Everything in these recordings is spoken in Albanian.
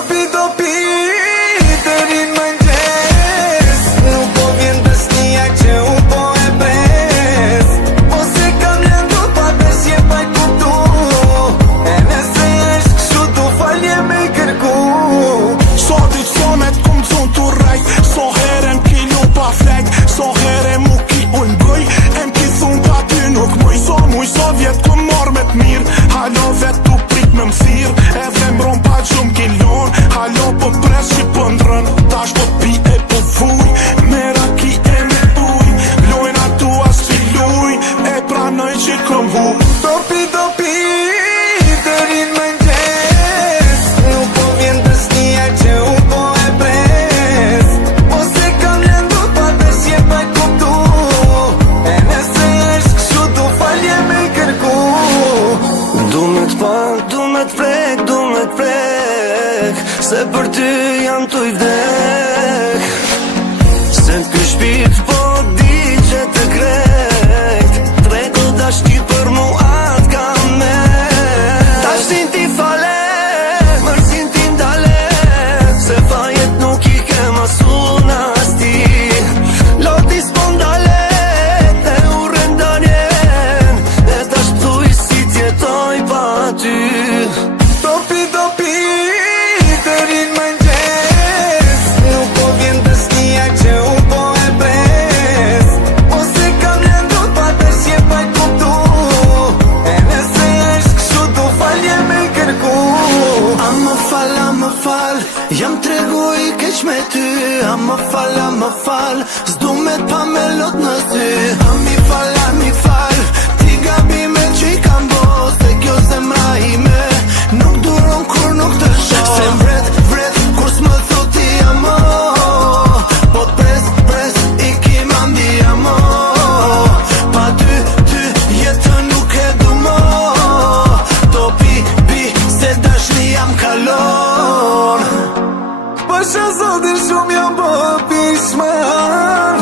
Dopi deri në mëngjes, nuk po vjen besnia që unë po e pres. Po se kam lëndur pa besje pa i kuptu, e nëse është kështu du falje me i kërku. So dit sonet kum zonë të rejt, so herën kilo pa flejt, so herë mu ki unë bëj, em ki thunë pa ty nuk mëj. So muj so vjet kum marrë me t'mirë, halo vet tu prit me mthirë, edhe mbron pa gjumë kilon. Halo po pres që po ndrën, tash po pi e po fuj, me raki e me uj, lojna tua s'filuj, e pranoj që kom hu. Dopi deri në mëngjes, nuk po vjen besnia që unë po e pres. Po se kam lëndur pa besje pa i kuptu, e nëse është kështu du falje me i kërku. Du me t'pan, du me t'prek, du me t'prek, se për ty jam t'u i vdek. Se t'ky shpit po di që të krejt, treko dashti për mu atë kam me. Dashtin ti fale, mërsin ti ndale, se fajet nuk i ke masun as ti. Loti s'pondale, e urren danjen, e tash t'uj si t'jetoj pa ty. Dopi deri në mëngjes, nuk po vjen besnia që unë po e pres. Po se kam lëndur pa besje pa i kuptu, e nëse është kështu du falje me i kërku. A më fal, jam tregu i keq me ty. A më fal, s'du me t'pa me lot në sy. A mi fal, ti gabime që i kam bo, se kjo zemra ime nuk duron kur nuk të shoh. Se vret, kur s'më thoti amo, po t'pres, i kim andi amo. Pa ty jetën nuk e du mo, dopi se dashni jam kalon. Pasha zotin shumë jam po pishman,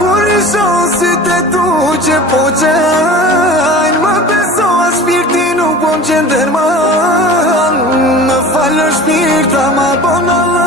kur i shoh si te tu që po qajnë. Më besoa shpirti nuk po më qenë derman, më falë shpirta ma bon Allah.